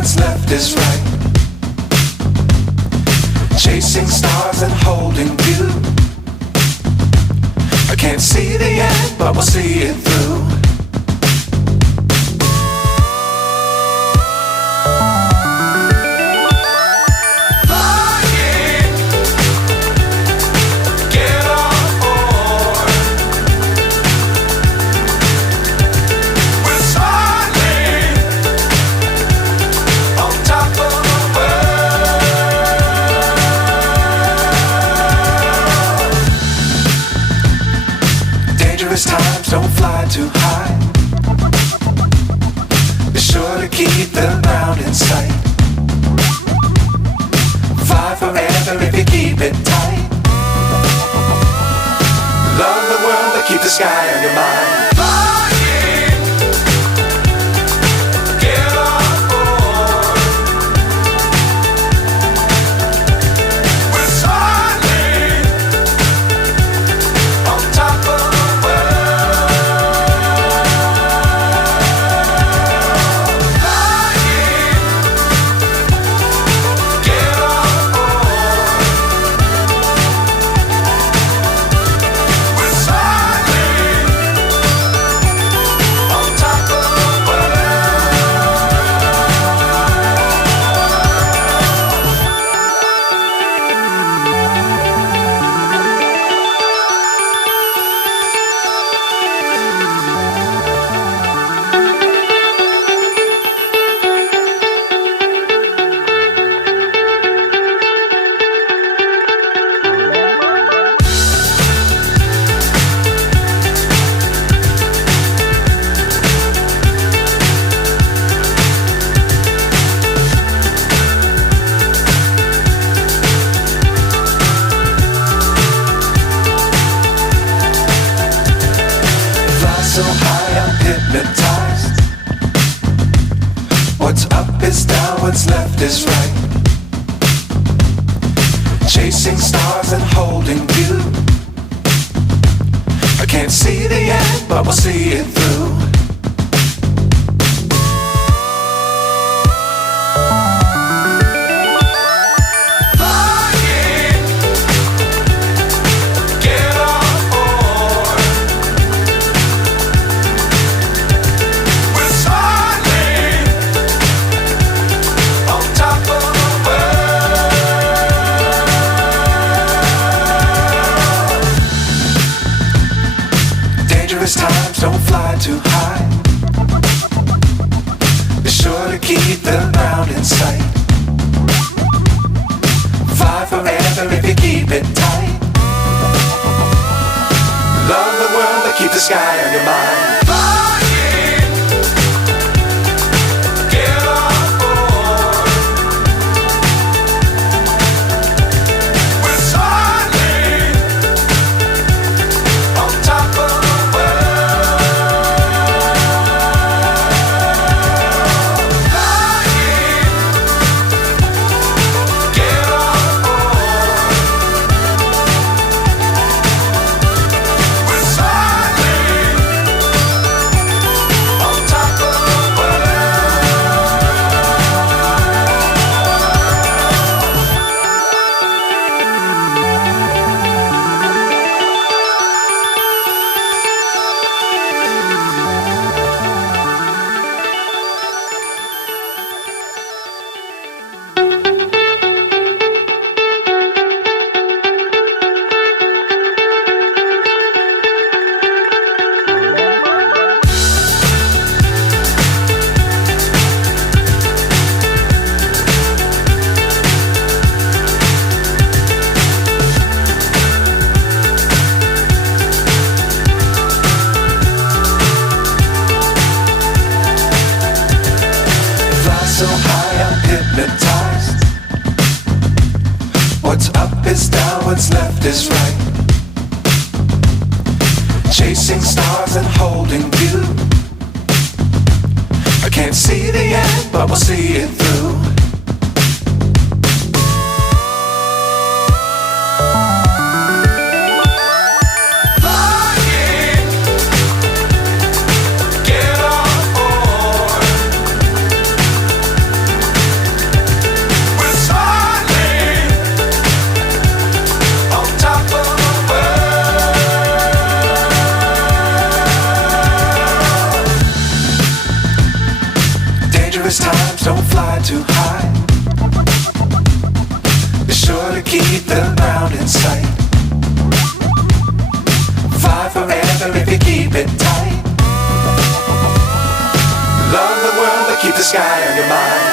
what's left is right. Chasing stars and holding you. I can't see the end, but we'll see it through. Times don't fly too high. Be sure to keep the ground in sight. Fly forever if you keep it tight. Love the world but keep the sky on your mind. So high I'm hypnotized. What's up is down, what's left is right. Chasing stars and holding you. I can't see the end, but we'll see it through. Times don't fly too high. Be sure to keep the ground in sight. Fly forever if you keep it tight. Love the world but keep the sky on your mind. So high I'm hypnotized. What's up is down, what's left is right. Chasing stars and holding you. I can't see the end, but we'll see it through. Dangerous times, don't fly too high. Be sure to keep the ground in sight. Fly forever if you keep it tight. Love the world, but keep the sky on your mind.